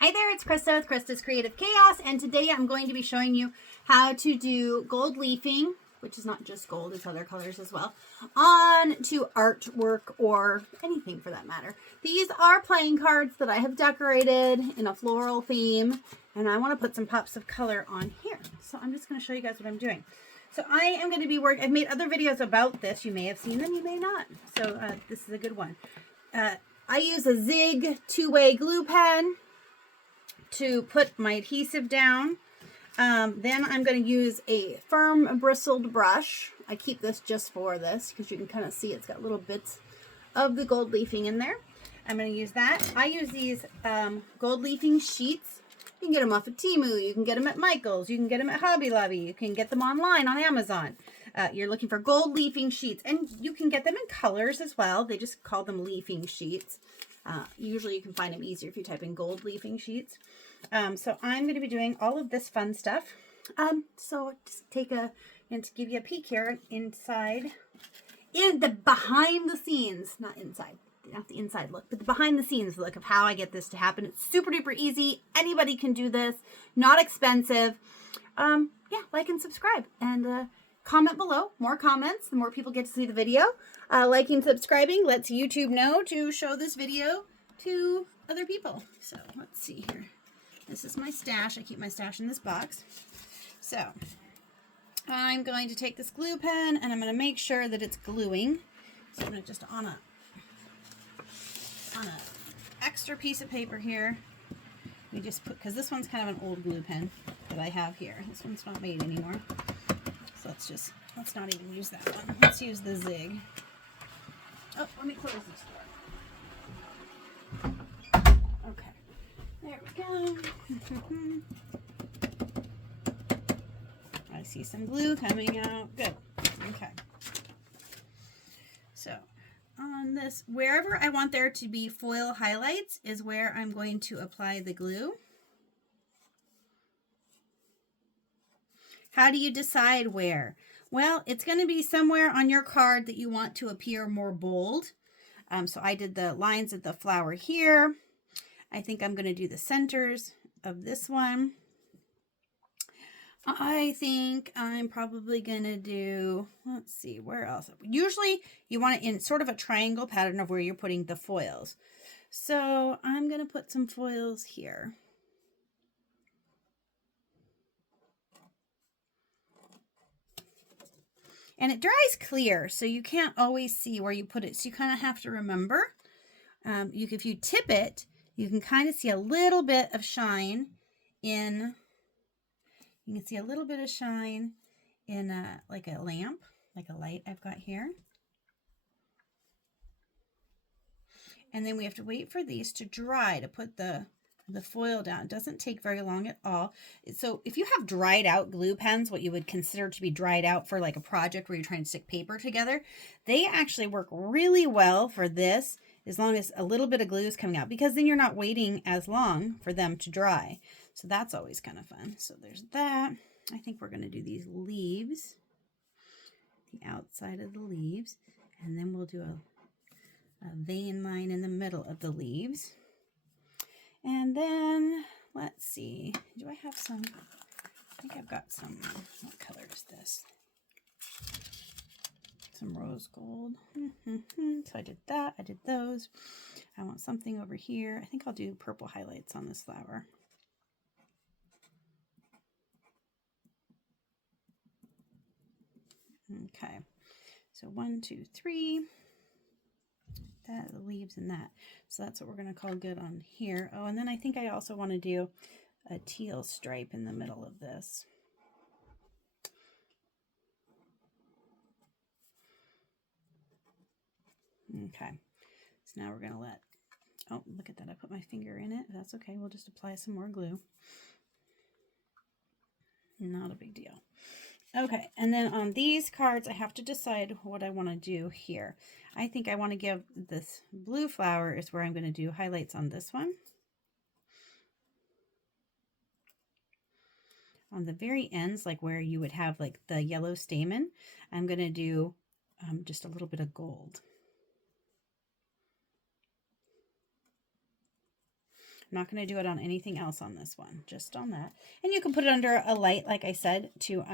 Hi there, it's Krista with Krista's Creative Chaos, and today I'm going to be showing you how to do gold leafing, which is not just gold, it's other colors as well, on to artwork or anything for that matter. These are playing cards that I have decorated in a floral theme, and I want to put some pops of color on here. So I'm just going to show you guys what I'm doing. So I am going to be working, I've made other videos about this. You may have seen them, you may not. So this is a good one. I use a Zig two-way glue pen to put my adhesive down. Then I'm going to use a firm bristled brush. I keep this just for this because you can kind of see it's got little bits of the gold leafing in there. I'm going to use that. I use these gold leafing sheets. You can get them off of Temu. You can get them at Michael's. You can get them at Hobby Lobby. You can get them online on Amazon. You're looking for gold leafing sheets, and you can get them in colors as well. They just call them leafing sheets. Usually you can find them easier if you type in gold leafing sheets. So I'm going to be doing all of this fun stuff. So just take and to give you a peek here inside, in the behind the scenes, not inside, not the inside look, but the behind the scenes look of how I get this to happen. It's super duper easy. Anybody can do this. Not expensive. Yeah, like and subscribe, and comment below. More comments, the more people get to see the video. Liking, subscribing lets YouTube know to show this video to other people. So let's see here. This is my stash. I keep my stash in this box. So I'm going to take this glue pen and I'm going to make sure that it's gluing. So I'm going to just on a extra piece of paper here. We just put, because this one's kind of an old glue pen that I have here. This one's not made anymore. So let's not even use that one. Let's use the Zig. Oh, let me close this door. Okay, there we go. I see some glue coming out. Good. Okay. So on this, wherever I want there to be foil highlights is where I'm going to apply the glue. How do you decide where? Well, it's going to be somewhere on your card that you want to appear more bold. So I did the lines of the flower here. I think I'm going to do the centers of this one. I think I'm probably going to do, let's see, where else? Usually you want it in sort of a triangle pattern of where you're putting the foils. So I'm going to put some foils here. And it dries clear, so you can't always see where you put it. So you kind of have to remember. If you tip it, you can kind of see a little bit of shine in, you can see a little bit of shine in like a lamp, like a light I've got here. And then we have to wait for these to dry to put the foil down. It doesn't take very long at all. So if you have dried out glue pens, what you would consider to be dried out for like a project where you're trying to stick paper together, they actually work really well for this as long as a little bit of glue is coming out, because then you're not waiting as long for them to dry. So that's always kind of fun. So there's that. I think we're going to do these leaves, the outside of the leaves, and then we'll do a vein line in the middle of the leaves. And then, let's see, do I have some, I think I've got some, what color is this? Some rose gold. So I did that, I did those. I want something over here. I think I'll do purple highlights on this flower. Okay, so 1, 2, 3. That, the leaves and that. So that's what we're going to call good on here. Oh, and then I think I also want to do a teal stripe in the middle of this. Okay, so now we're going to let, oh, look at that. I put my finger in it. That's okay. We'll just apply some more glue. Not a big deal. Okay, and then on these cards, I have to decide what I want to do here. I think I want to give this blue flower is where I'm going to do highlights on this one. On the very ends, like where you would have like the yellow stamen, I'm going to do just a little bit of gold. I'm not going to do it on anything else on this one, just on that. And you can put it under a light, like I said, to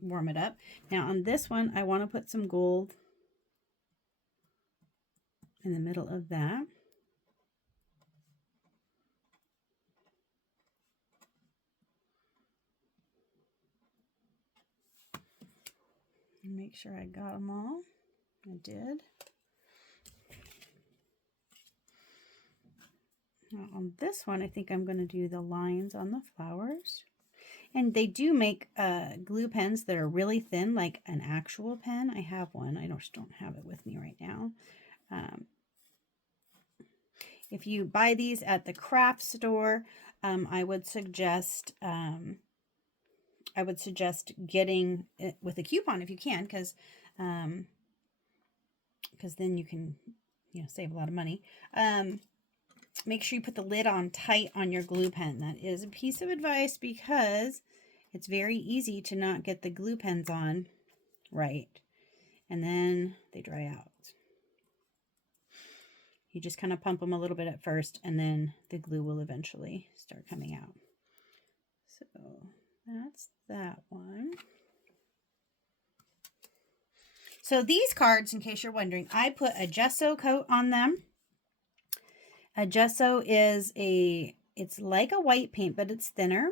warm it up. Now on this one, I want to put some gold in the middle of that. And make sure I got them all. I did. Now on this one, I think I'm going to do the lines on the flowers. And they do make glue pens that are really thin, like an actual pen. I have one. I just don't have it with me right now. If you buy these at the craft store, I would suggest getting it with a coupon if you can, because then you can save a lot of money. Make sure you put the lid on tight on your glue pen. That is a piece of advice because it's very easy to not get the glue pens on right, and then they dry out. You just kind of pump them a little bit at first, and then the glue will eventually start coming out. So that's that one. So these cards, in case you're wondering, I put a gesso coat on them. A gesso is it's like a white paint, but it's thinner.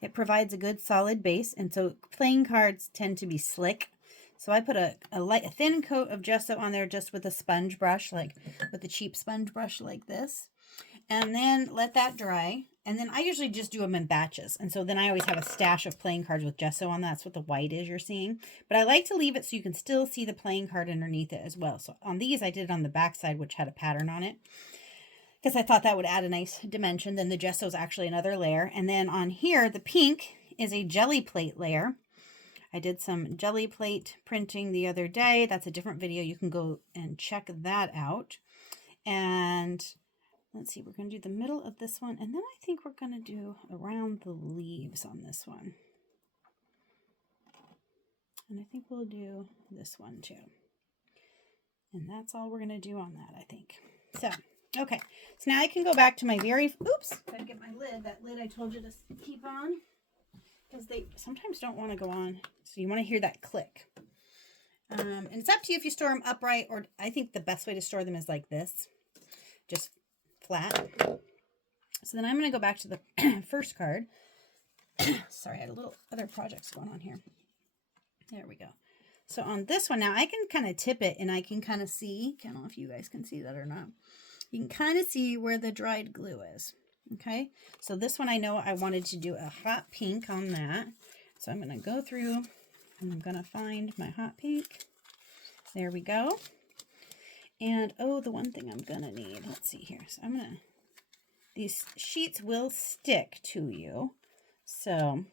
It provides a good solid base, and so playing cards tend to be slick. So I put a thin coat of gesso on there just with a sponge brush, like with a cheap sponge brush like this. And then let that dry. And then I usually just do them in batches. And so then I always have a stash of playing cards with gesso on that. That's what the white is you're seeing. But I like to leave it so you can still see the playing card underneath it as well. So on these, I did it on the back side, which had a pattern on it, because I thought that would add a nice dimension. Then the gesso is actually another layer. And then on here, the pink is a jelly plate layer. I did some jelly plate printing the other day. That's a different video. You can go and check that out. And let's see, we're going to do the middle of this one. And then I think we're going to do around the leaves on this one. And I think we'll do this one too. And that's all we're going to do on that, I think. So, okay. So now I can go back to my oops, gotta get my lid. That lid I told you to keep on, because they sometimes don't want to go on. So you want to hear that click. And it's up to you if you store them upright, or I think the best way to store them is like this, just flat. So then I'm going to go back to the first card. Sorry, I had a little other projects going on here. There we go. So on this one now, I can kind of tip it, and I can kind of see, I don't know if you guys can see that or not. You can kind of see where the dried glue is. Okay, so this one I know I wanted to do a hot pink on that. So I'm going to go through and I'm going to find my hot pink. There we go. And oh, the one thing I'm going to need, let's see here. So I'm going to, these sheets will stick to you. So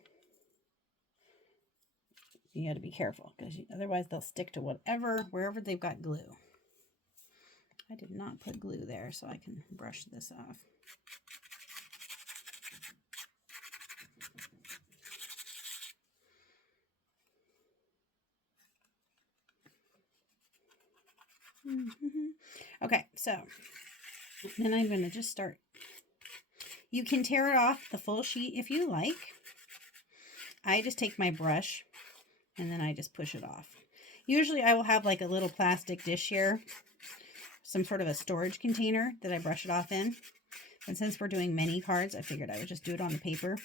you got to be careful, because otherwise they'll stick to wherever they've got glue. I did not put glue there, so I can brush this off. Okay, so then I'm going to just start. You can tear it off the full sheet if you like. I just take my brush and then I just push it off. Usually I will have like a little plastic dish here, some sort of a storage container that I brush it off in. And since we're doing mini cards, I figured I would just do it on the paper.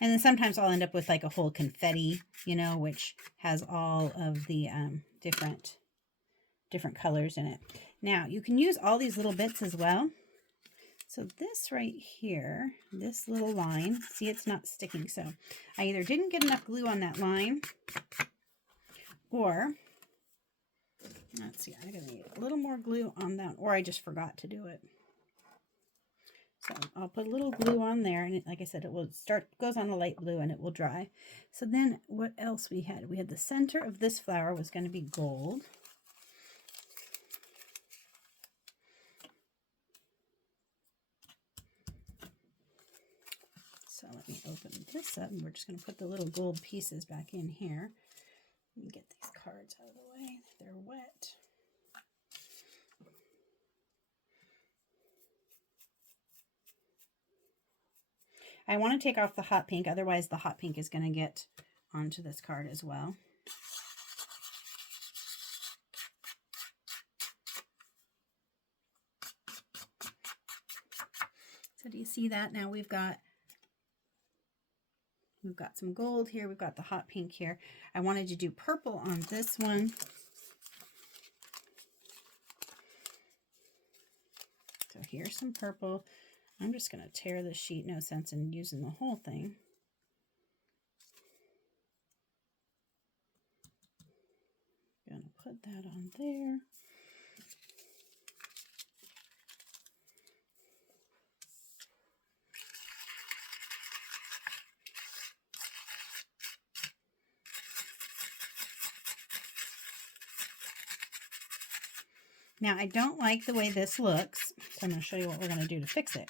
And then sometimes I'll end up with like a whole confetti, which has all of the different colors in it. Now, you can use all these little bits as well. So this right here, this little line, see, it's not sticking. So I either didn't get enough glue on that line, or, let's see, I'm going to need a little more glue on that, or I just forgot to do it. So I'll put a little glue on there, and like I said, it will goes on a light blue and it will dry. So then what else we had? We had the center of this flower was going to be gold. So let me open this up, and we're just going to put the little gold pieces back in here. Let me get these cards out of the way. They're wet. I want to take off the hot pink, otherwise the hot pink is going to get onto this card as well. So do you see that? Now we've got some gold here. We've got the hot pink here. I wanted to do purple on this one. So here's some purple. I'm just going to tear this sheet. No sense in using the whole thing. Going to put that on there. Now, I don't like the way this looks, so I'm going to show you what we're going to do to fix it.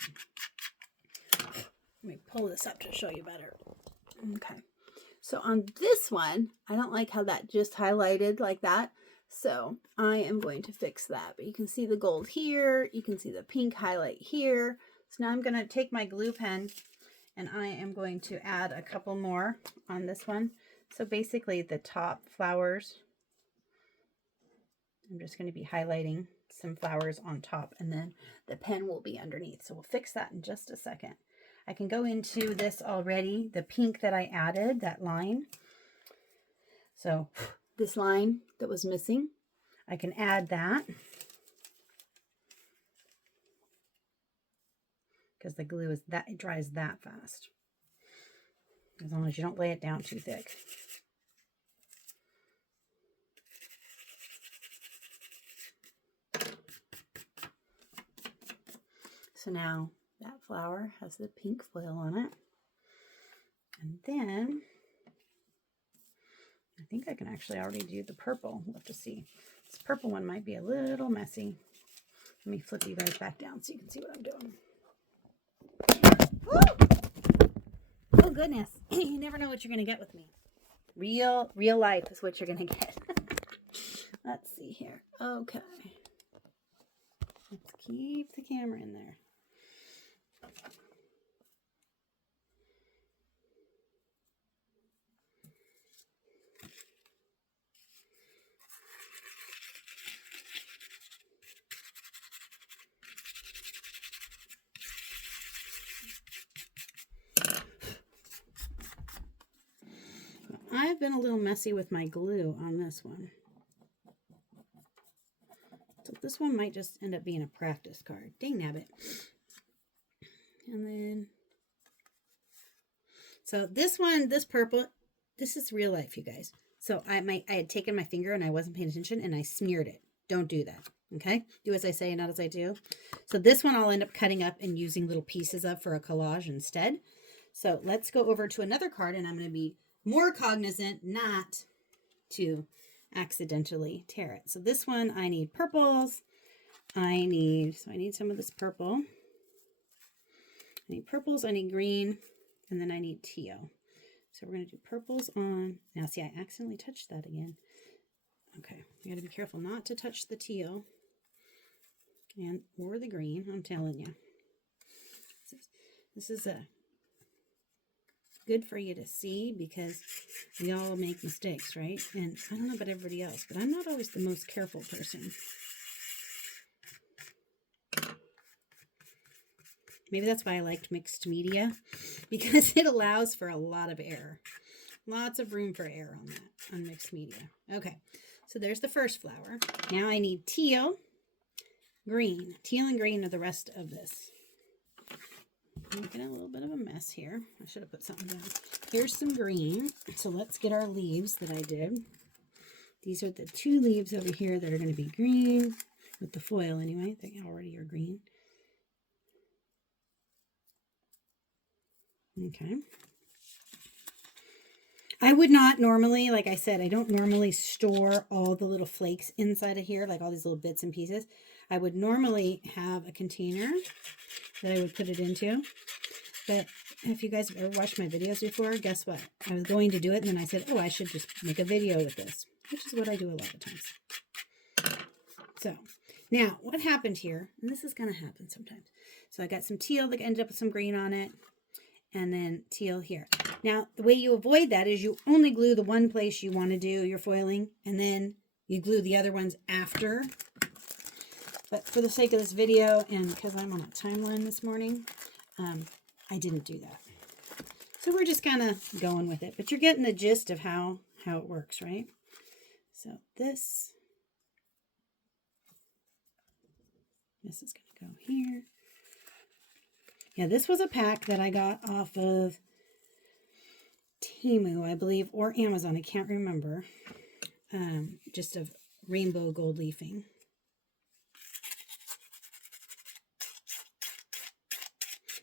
Let me pull this up to show you better. Okay. So on this one, I don't like how that just highlighted like that. So I am going to fix that. But you can see the gold here. You can see the pink highlight here. So now I'm going to take my glue pen and I am going to add a couple more on this one. So basically the top flowers, I'm just going to be highlighting some flowers on top, and then the pen will be underneath. So we'll fix that in just a second. I can go into this already, the pink that I added, that line. So this line that was missing, I can add that because the glue is that, it dries that fast, as long as you don't lay it down too thick. So now that flower has the pink foil on it. And then I think I can actually already do the purple. We'll have to see. This purple one might be a little messy. Let me flip you guys back down so you can see what I'm doing. Woo! Oh goodness. You never know what you're going to get with me. Real life is what you're going to get. Let's see here. Okay. Let's keep the camera in there. I've been a little messy with my glue on this one. So this one might just end up being a practice card. Dang nabbit. And then, so this one, this purple, this is real life, you guys. So I had taken my finger and I wasn't paying attention and I smeared it. Don't do that. Okay? Do as I say, not as I do. So this one I'll end up cutting up and using little pieces of for a collage instead. So let's go over to another card, and I'm going to be more cognizant not to accidentally tear it. So this one, I need purples. I need some of this purple. I need purples, I need green, and then I need teal. So we're going to do purples on. Now see, I accidentally touched that again. Okay, you got to be careful not to touch the teal or the green. I'm telling you. This is good for you to see, because we all make mistakes, right? And I don't know about everybody else, but I'm not always the most careful person. Maybe that's why I liked mixed media, because it allows for a lot of error. Lots of room for error on that, on mixed media. Okay, so there's the first flower. Now I need teal, green. Teal and green are the rest of this. I'm making a little bit of a mess here. I should have put something down. Here's some green. So let's get our leaves that I did. These are the two leaves over here that are going to be green, with the foil anyway. They already are green. Okay. I would not normally, like I said, I don't normally store all the little flakes inside of here, like all these little bits and pieces. I would normally have a container that I would put it into. But if you guys have ever watched my videos before, guess what? I was going to do it, and then I said, oh, I should just make a video with this, which is what I do a lot of times. So now what happened here, and this is going to happen sometimes. So I got some teal that ended up with some green on it. and then teal here. Now, the way you avoid that is you only glue the one place you want to do your foiling, and then you glue the other ones after. But for the sake of this video, and because I'm on a timeline this morning, I didn't do that. So we're just kind of going with it. But you're getting the gist of how it works, right? So this is going to go here. Yeah, this was a pack that I got off of Temu, I believe, or Amazon. I can't remember. Just of rainbow gold leafing.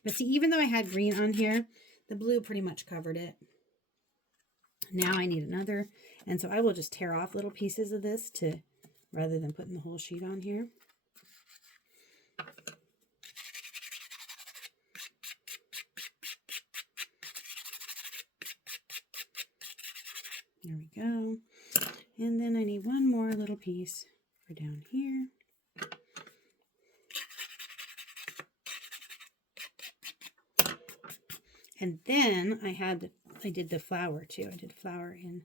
But see, even though I had green on here, the blue pretty much covered it. Now I need another. And so I will just tear off little pieces of this rather than putting the whole sheet on here. There we go. And then I need one more little piece for down here. And then I did the flower too. I did flower in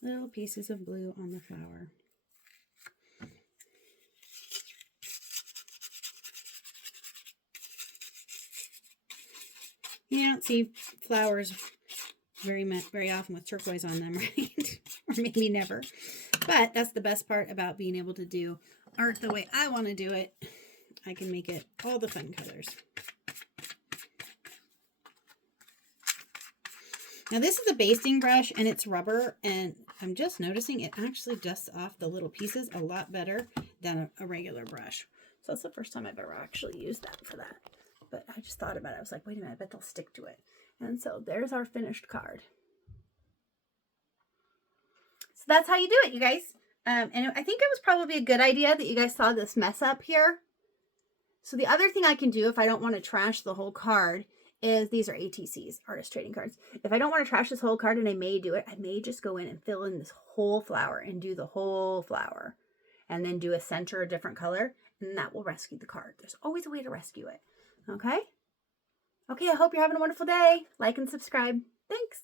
little pieces of blue on the flower. You don't see flowers very often with turquoise on them, right? Or maybe never. But that's the best part about being able to do art the way I want to do it. I can make it all the fun colors. Now this is a basting brush and it's rubber, and I'm just noticing it actually dusts off the little pieces a lot better than a regular brush. So that's the first time I've ever actually used that for that. But I just thought about it. I was like, wait a minute, I bet they'll stick to it. And so there's our finished card. So that's how you do it, you guys. And I think it was probably a good idea that you guys saw this mess up here. So the other thing I can do if I don't want to trash the whole card is, these are ATCs, artist trading cards. If I don't want to trash this whole card, and I may do it, I may just go in and fill in this whole flower and do the whole flower. And then do a center a different color, and that will rescue the card. There's always a way to rescue it. Okay? Okay, I hope you're having a wonderful day. Like and subscribe. Thanks.